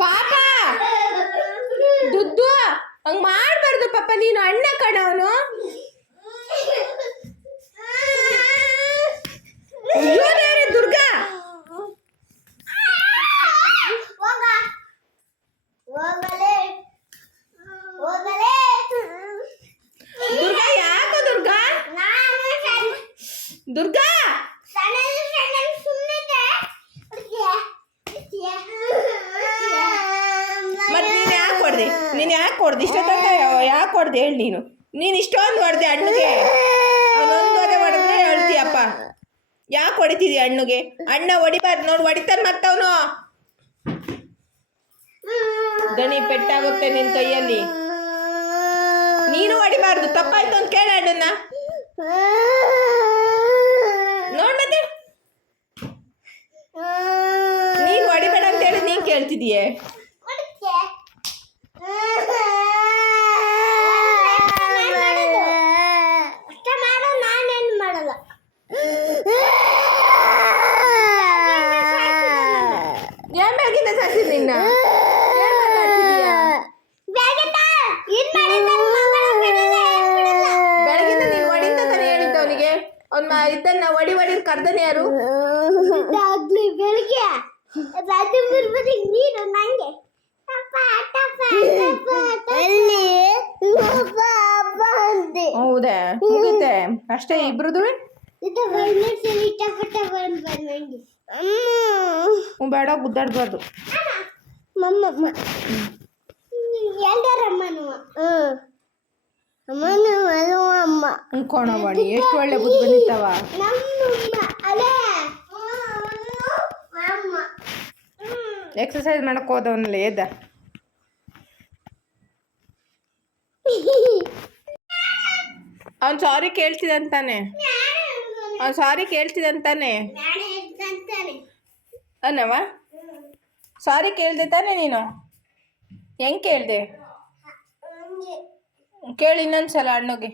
ಪಾಪ ದುಡ್ಡು ಹಂಗ್ ಮಾಡ್ಬಾರ್ದು ಪಾಪ, ನೀನು ಅಣ್ಣ ಕಣವನು. ದುರ್ಗಾ ದುರ್ಗಾ ಯಾಕೋ ದುರ್ಗಾ ದುರ್ಗಾ ಮತ್ತೆ ನೀನು ಯಾಕೆ ಹೊಡ್ದೆ ಇಷ್ಟ ತನಕ ಯಾಕೆ ಹೊಡ್ದೆ ಹೇಳಿ ನೀನು ಇಷ್ಟೊಂದು ಹೊಡ್ದೆ ಅಣ್ಣಗೆ. ಅವನೊಂದು ಹೊಡೆದ್ರೆ ಹೇಳ್ತೀಯಪ್ಪ. ಯಾಕೆ ಹೊಡಿತಿದ್ಯ ಅಣ್ಣಗೆ? ಅಣ್ಣ ಹೊಡಿಬಾರ್ದು ನೋಡು, ಹೊಡಿತಾನೆ ಮತ್ತವನು. ದಣಿ ಪೆಟ್ಟಾಗುತ್ತೆ ನಿನ್ನ ಕೈಯಲ್ಲಿ. ನೀನು ಹೊಡಿಬಾರ್ದು, ತಪ್ಪಾಯ್ತು ಅಂತ ಕೇಳ ಅಣ್ಣನ. ನೋಡ್ ಮತ್ತೆ ನೀನು ಹೊಡಿಬೇಡ ಅಂತ ಹೇಳಿ ನೀನು ಕೇಳ್ತಿದೀಯೇ. ಏನ್ ಬೆಳಗಿಂದ ಸಾಸಿ ನಿನ್ನ ಬೆಳಗಿಂದ ನೀನು ಹೊಡಿಂತ ತಾನೆ ಹೇಳಿದ್ದ ಅವನಿಗೆ. ಅವ್ನ ಇದನ್ನ ಹೊಡಿ ಕರ್ದನೆ ಯಾರು? ಬೆಳಿಗ್ಗೆ ನೀನು ನಂಗೆ ಹೌದಾ, ಮುಗಿತೆ ಅಷ್ಟೇ ಇಬ್ರದು. ಬೇಡ ಗುದ್ದಾಡ್ಬಾರ್ದು. ಅನ್ಕೋಣ ಮಾಡಿ ಎಷ್ಟು ಒಳ್ಳೆ ಬುದ್ಧಿ ಬಂದಿತ್ತವ. ಎಕ್ಸರ್ಸೈಸ್ ಮಾಡಕ್ ಹೋದವನಲ್ಲ ಎದ್ದ. ಅವ್ನು ಸಾರಿ ಕೇಳ್ತಿದಂತಾನೆ, ಅವ್ನು ಸಾರಿ ಕೇಳ್ತಿದಂತಾನೆ ಅನ್ನವ. ಸಾರಿ ಕೇಳ್ದೆ ತಾನೆ ನೀನು? ಹೆಂಗೆ ಕೇಳ್ದೆ? ಕೇಳಿ ಇನ್ನೊಂದ್ಸಲ ಅಣ್ಣಗೆ.